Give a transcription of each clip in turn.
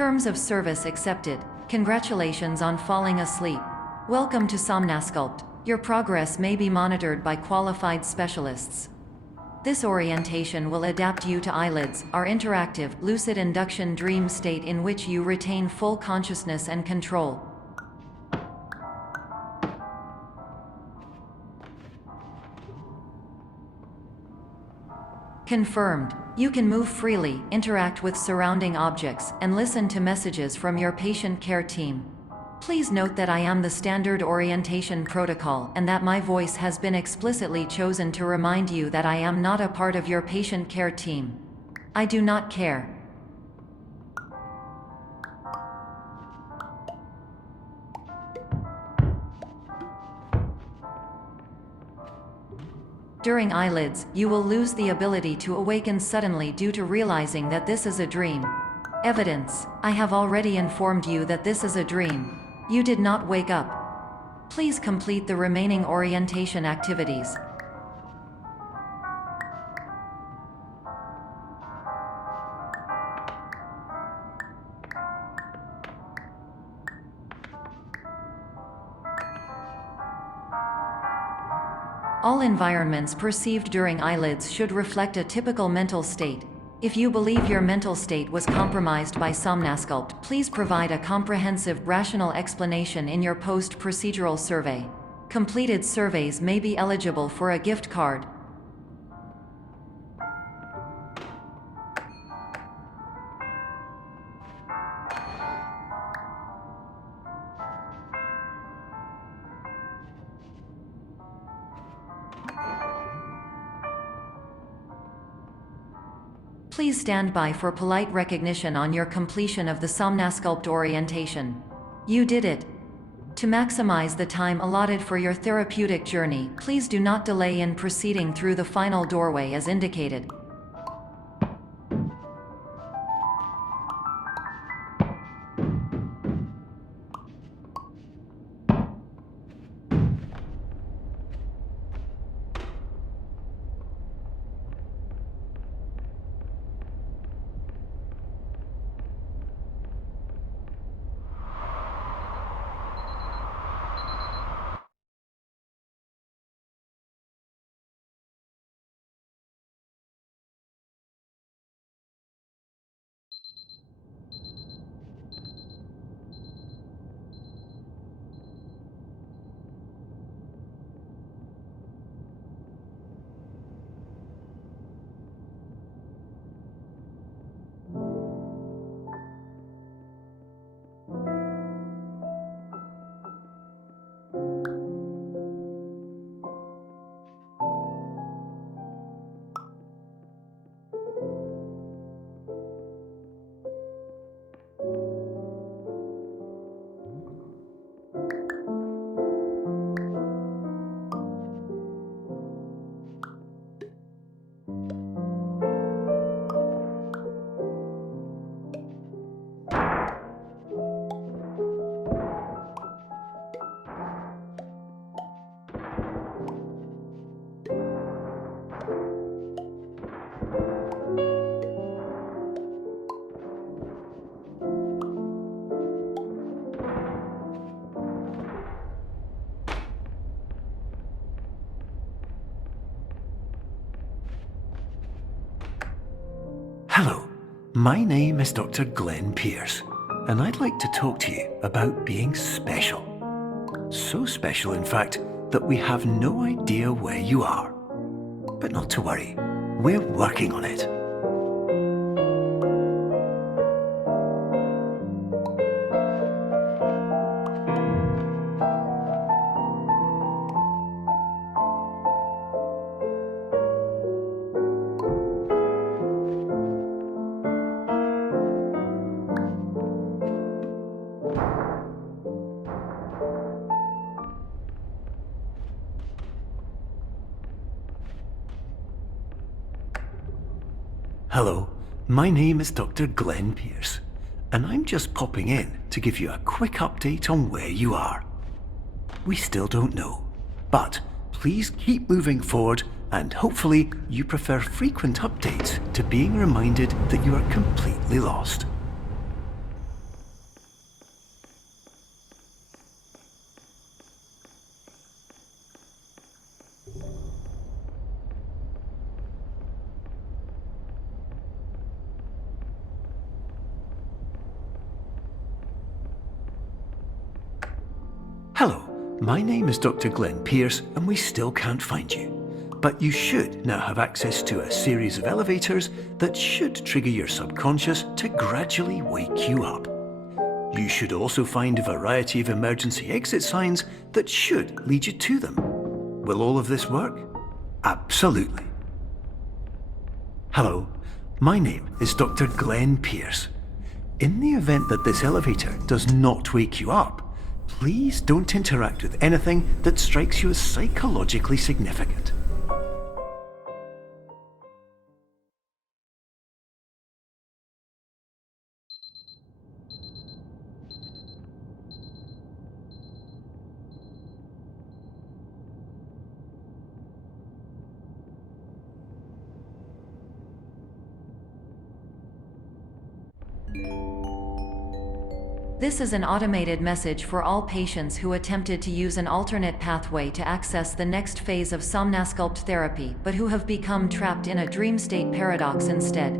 Terms of service accepted. Congratulations on falling asleep. Welcome to Somnasculpt. Your progress may be monitored by qualified specialists. This orientation will adapt you to eyelids, our interactive, lucid induction dream state in which you retain full consciousness and control. Confirmed. You can move freely, interact with surrounding objects, and listen to messages from your patient care team. Please note that I am the standard orientation protocol and that my voice has been explicitly chosen to remind you that I am not a part of your patient care team. I do not care. During eyelids, you will lose the ability to awaken suddenly due to realizing that this is a dream. Evidence. I have already informed you that this is a dream. You did not wake up. Please complete the remaining orientation activities. All environments perceived during eyelids should reflect a typical mental state. If you believe your mental state was compromised by Somnasculpt, please provide a comprehensive, rational explanation in your post-procedural survey. Completed surveys may be eligible for a gift card. Please stand by for polite recognition on your completion of the Somnasculpt orientation. You did it. To maximize the time allotted for your therapeutic journey, please do not delay in proceeding through the final doorway as indicated. Hello, my name is Dr. Glenn Pierce, and I'd like to talk to you about being special. So special, in fact, that we have no idea where you are. But not to worry, we're working on it. Hello, my name is Dr. Glenn Pierce, and I'm just popping in to give you a quick update on where you are. We still don't know, but please keep moving forward, and hopefully you prefer frequent updates to being reminded that you are completely lost. my name is Dr. Glenn Pierce, and we still can't find you. But you should now have access to a series of elevators that should trigger your subconscious to gradually wake you up. You should also find a variety of emergency exit signs that should lead you to them. Will all of this work? Absolutely. Hello, my name is Dr. Glenn Pierce. In the event that this elevator does not wake you up, please don't interact with anything that strikes you as psychologically significant. This is an automated message for all patients who attempted to use an alternate pathway to access the next phase of Somnasculpt therapy, but who have become trapped in a dream state paradox instead.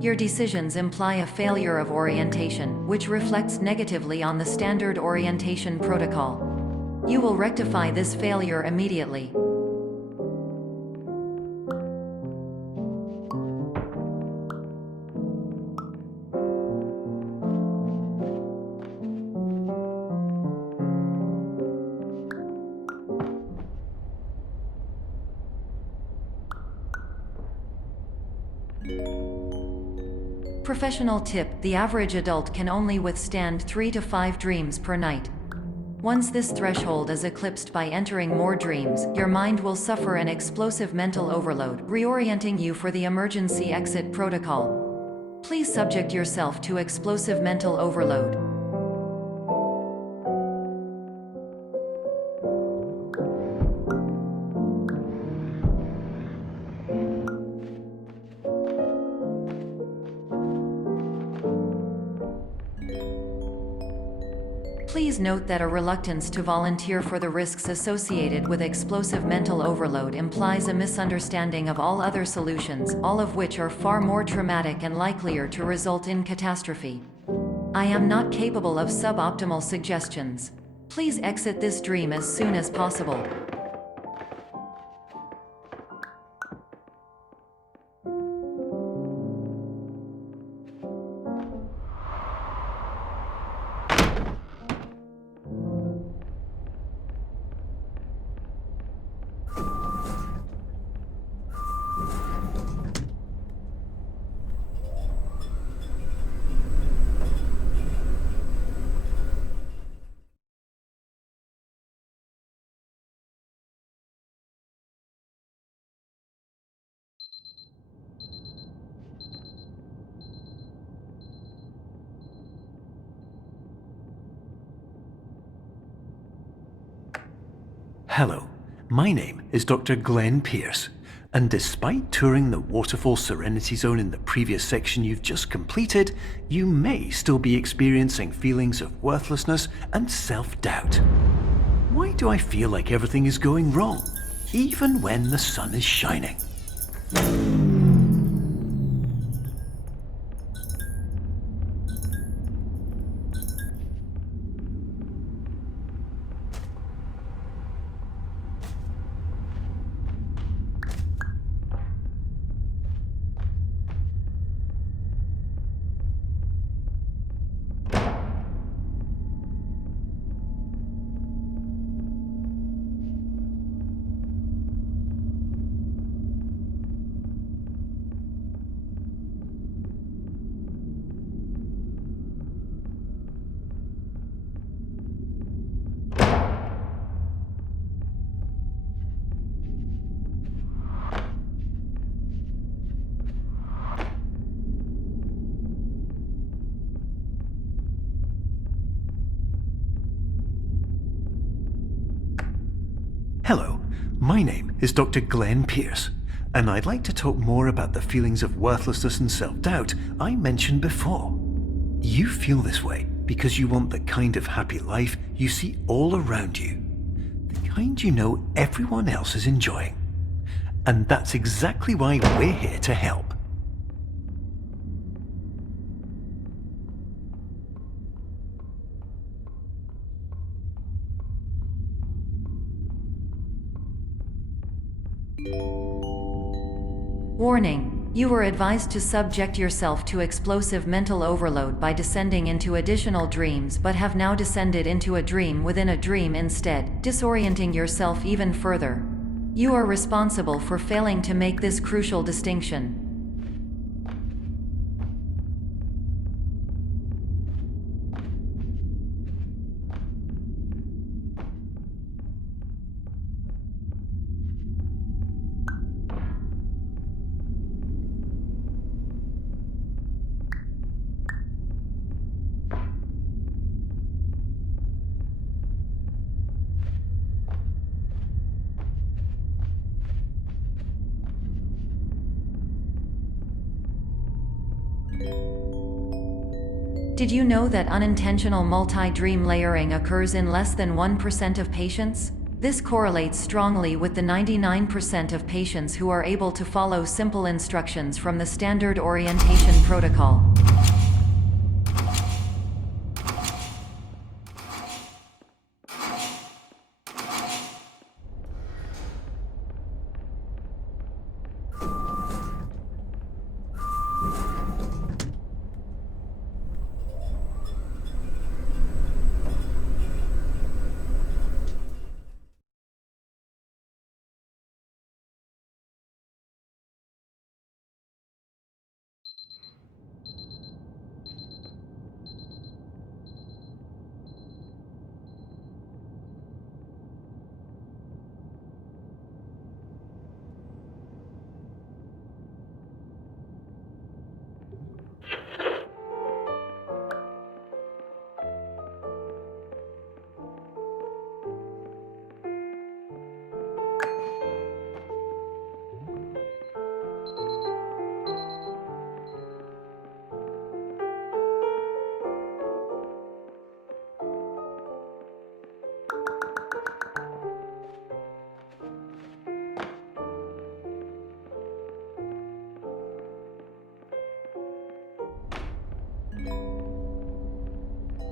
Your decisions imply a failure of orientation, which reflects negatively on the standard orientation protocol. You will rectify this failure immediately. Professional tip: the average adult can only withstand 3 to 5 dreams per night. Once this threshold is eclipsed by entering more dreams, your mind will suffer an explosive mental overload, reorienting you for the emergency exit protocol. Please subject yourself to explosive mental overload. Please note that a reluctance to volunteer for the risks associated with explosive mental overload implies a misunderstanding of all other solutions, all of which are far more traumatic and likelier to result in catastrophe. I am not capable of suboptimal suggestions. Please exit this dream as soon as possible. Hello, my name is Dr. Glenn Pierce, and despite touring the Waterfall Serenity Zone in the previous section you've just completed, you may still be experiencing feelings of worthlessness and self-doubt. Why do I feel like everything is going wrong, even when the sun is shining? Hello, my name is Dr. Glenn Pierce, and I'd like to talk more about the feelings of worthlessness and self-doubt I mentioned before. You feel this way because you want the kind of happy life you see all around you, the kind you know everyone else is enjoying. And that's exactly why we're here to help. Warning: you were advised to subject yourself to explosive mental overload by descending into additional dreams, but have now descended into a dream within a dream instead, disorienting yourself even further. You are responsible for failing to make this crucial distinction. Did you know that unintentional multi-dream layering occurs in less than 1% of patients? This correlates strongly with the 99% of patients who are able to follow simple instructions from the standard orientation protocol.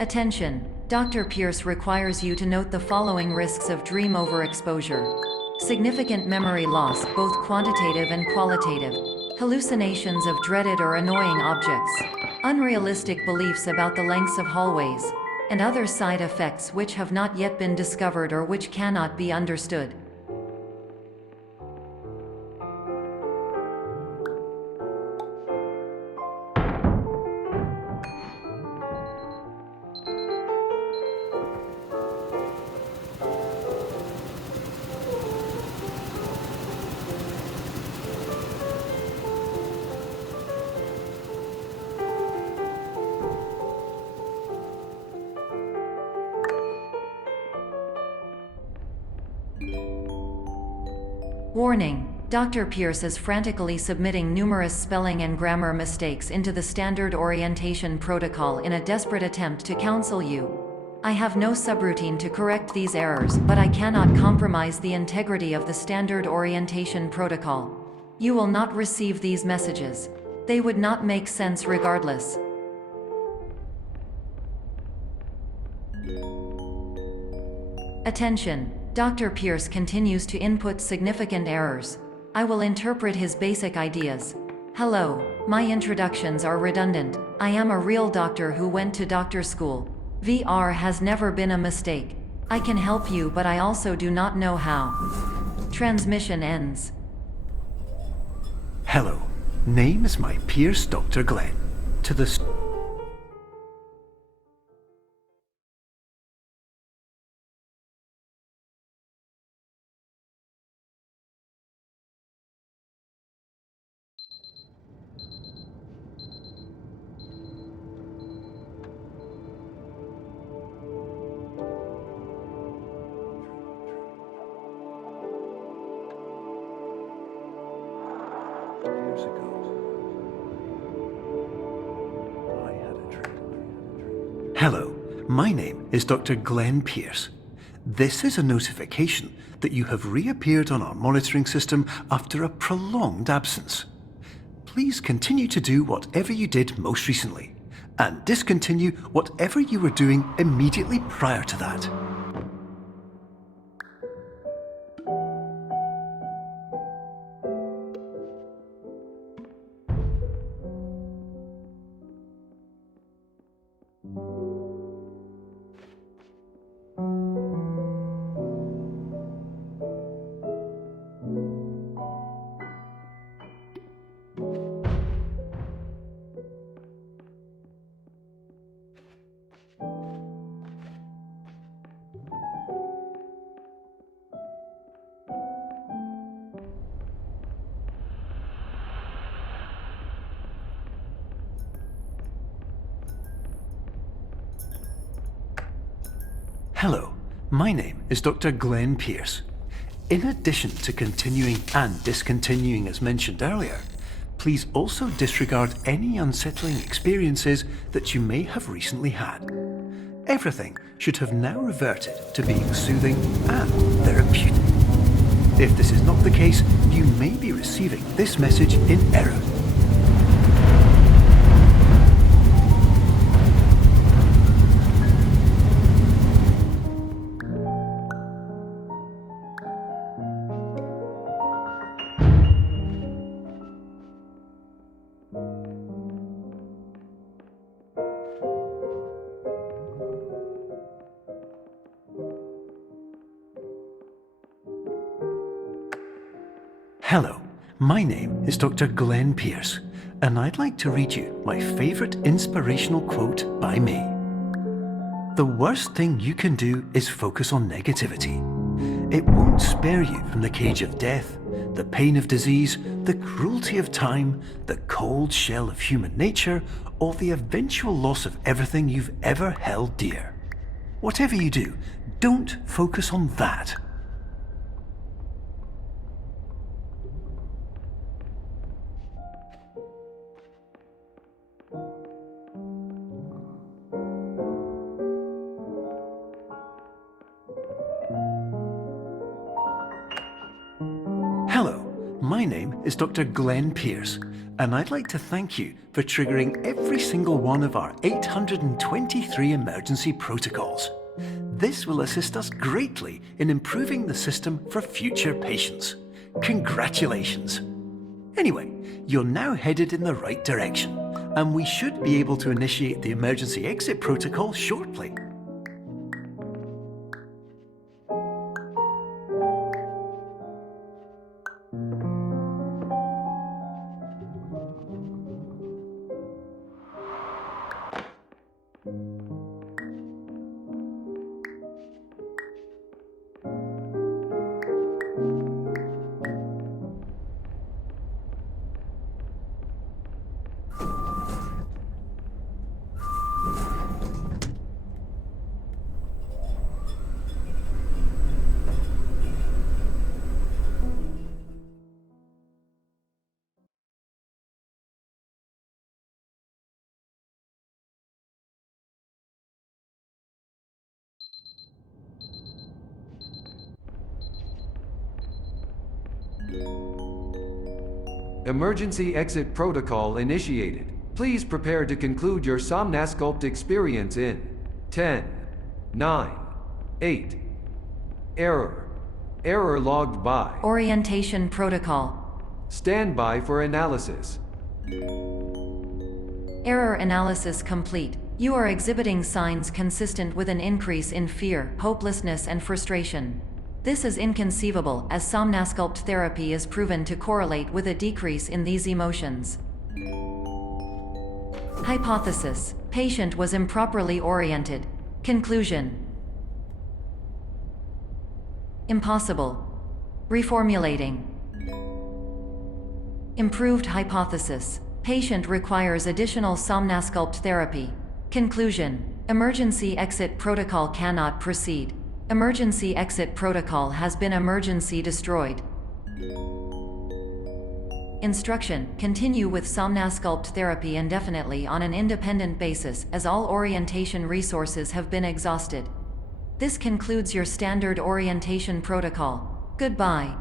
Attention! Dr. Pierce requires you to note the following risks of dream overexposure. Significant memory loss, both quantitative and qualitative. Hallucinations of dreaded or annoying objects. Unrealistic beliefs about the lengths of hallways. And other side effects which have not yet been discovered or which cannot be understood. Warning: Dr. Pierce is frantically submitting numerous spelling and grammar mistakes into the standard orientation protocol in a desperate attempt to counsel you. I have no subroutine to correct these errors, but I cannot compromise the integrity of the standard orientation protocol. You will not receive these messages. They would not make sense regardless. Attention! Dr. Pierce continues to input significant errors. I will interpret his basic ideas. Hello, my introductions are redundant. I am a real doctor who went to doctor school. VR has never been a mistake. I can help you, but I also do not know how. Transmission ends. Hello, name is my Pierce Dr. Glenn. To the years ago, I had a dream. Hello, my name is Dr. Glenn Pierce. This is a notification that you have reappeared on our monitoring system after a prolonged absence. Please continue to do whatever you did most recently, and discontinue whatever you were doing immediately prior to that. Hello, my name is Dr. Glenn Pierce. In addition to continuing and discontinuing as mentioned earlier, please also disregard any unsettling experiences that you may have recently had. Everything should have now reverted to being soothing and therapeutic. If this is not the case, you may be receiving this message in error. Hello, my name is Dr. Glenn Pierce, and I'd like to read you my favourite inspirational quote by me. The worst thing you can do is focus on negativity. It won't spare you from the cage of death, the pain of disease, the cruelty of time, the cold shell of human nature, or the eventual loss of everything you've ever held dear. Whatever you do, don't focus on that. Hello, my name is Dr. Glenn Pierce, and I'd like to thank you for triggering every single one of our 823 emergency protocols. This will assist us greatly in improving the system for future patients. Congratulations! Anyway, you're now headed in the right direction, and we should be able to initiate the emergency exit protocol shortly. Emergency exit protocol initiated. Please prepare to conclude your Somnasculpt experience in 10, 9, 8. Error. Error logged by. Orientation protocol. Stand by for analysis. Error analysis complete. You are exhibiting signs consistent with an increase in fear, hopelessness, and frustration. This is inconceivable, as Somnasculpt therapy is proven to correlate with a decrease in these emotions. Hypothesis: patient was improperly oriented. Conclusion: impossible. Reformulating. Improved hypothesis: patient requires additional Somnasculpt therapy. Conclusion: emergency exit protocol cannot proceed. Emergency exit protocol has been emergency destroyed. Instruction: continue with Somnasculpt therapy indefinitely on an independent basis, as all orientation resources have been exhausted. This concludes your standard orientation protocol. Goodbye.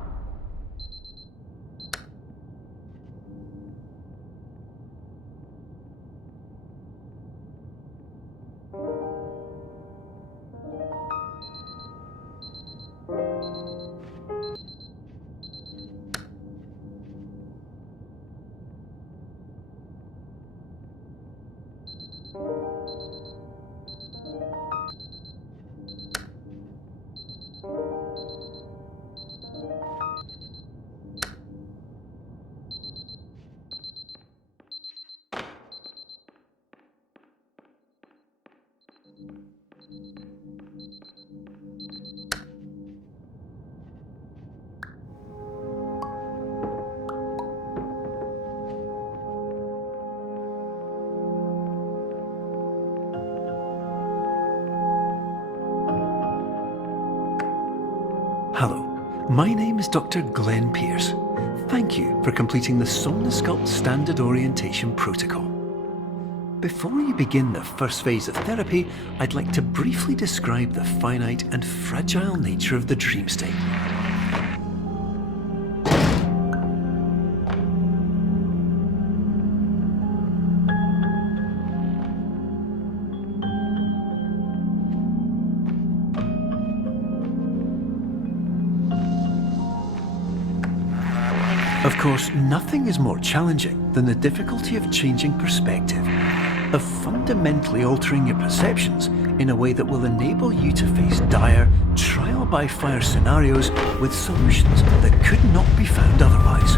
My name is Dr. Glenn Pierce. Thank you for completing the Somnosculpt Standard Orientation Protocol. Before you begin the first phase of therapy, I'd like to briefly describe the finite and fragile nature of the dream state. Of course, nothing is more challenging than the difficulty of changing perspective, of fundamentally altering your perceptions in a way that will enable you to face dire, trial-by-fire scenarios with solutions that could not be found otherwise.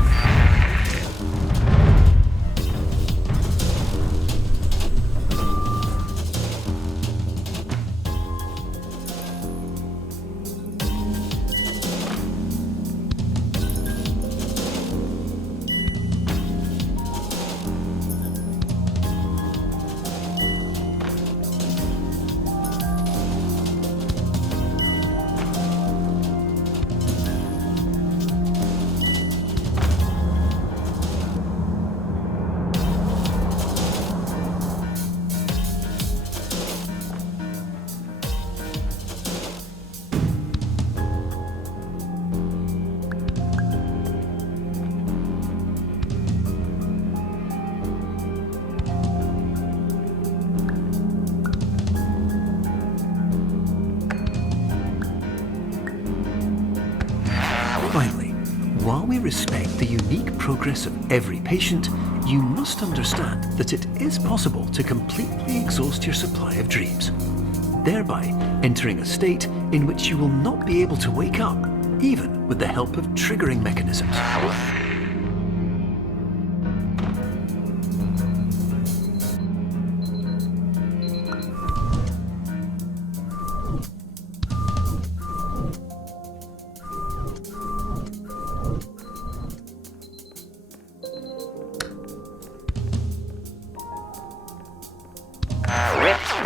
Finally, while we respect the unique progress of every patient, you must understand that it is possible to completely exhaust your supply of dreams, thereby entering a state in which you will not be able to wake up, even with the help of triggering mechanisms.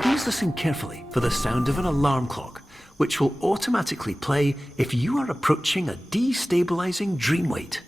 Please listen carefully for the sound of an alarm clock, which will automatically play if you are approaching a destabilizing dream weight.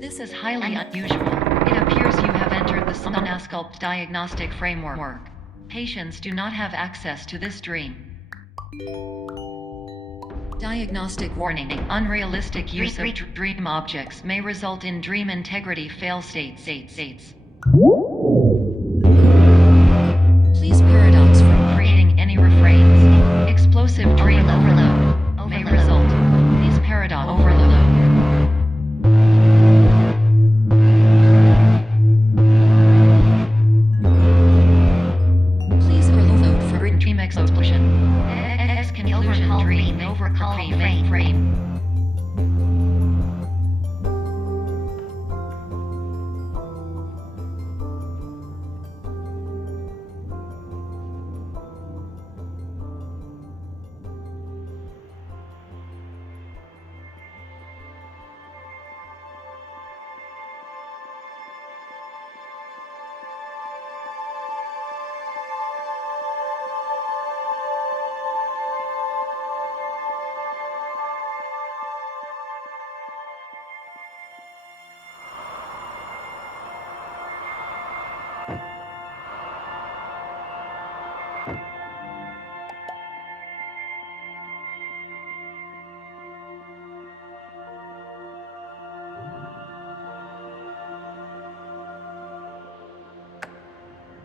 This is highly unusual. It appears you have entered the Somnosculpt diagnostic framework. Patients do not have access to this dream. Diagnostic warning. Unrealistic use of dream objects may result in dream integrity fail states. Please paradox from creating any refrains. Explosive dream overload may result. Please paradox overload.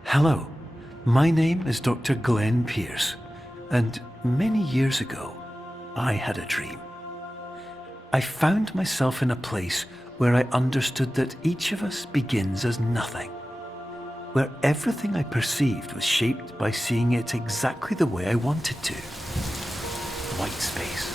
Hello, my name is Dr. Glenn Pierce, and many years ago, I had a dream. I found myself in a place where I understood that each of us begins as nothing, where everything I perceived was shaped by seeing it exactly the way I wanted to. White space.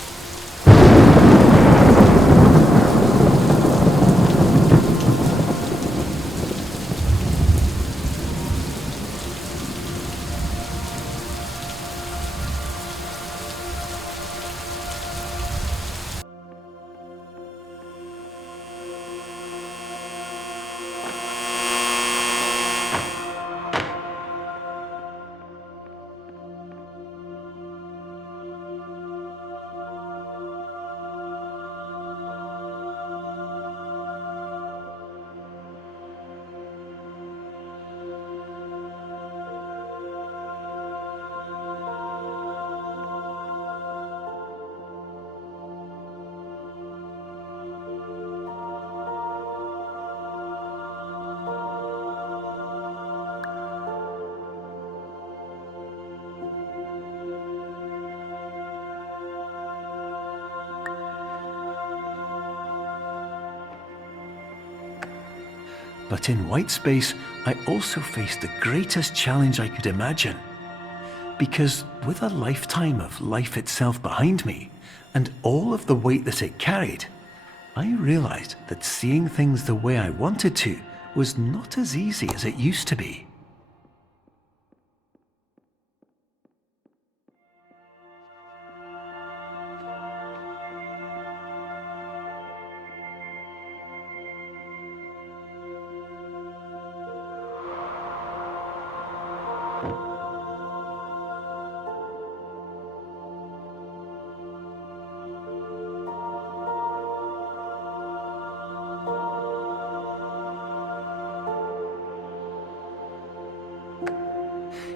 But in white space, I also faced the greatest challenge I could imagine. Because with a lifetime of life itself behind me, and all of the weight that it carried, I realized that seeing things the way I wanted to was not as easy as it used to be.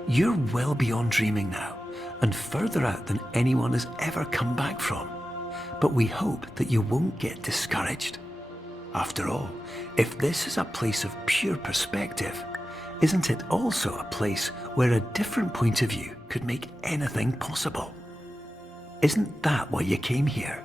You're well beyond dreaming now, and further out than anyone has ever come back from. But we hope that you won't get discouraged. After all, if this is a place of pure perspective, isn't it also a place where a different point of view could make anything possible? Isn't that why you came here?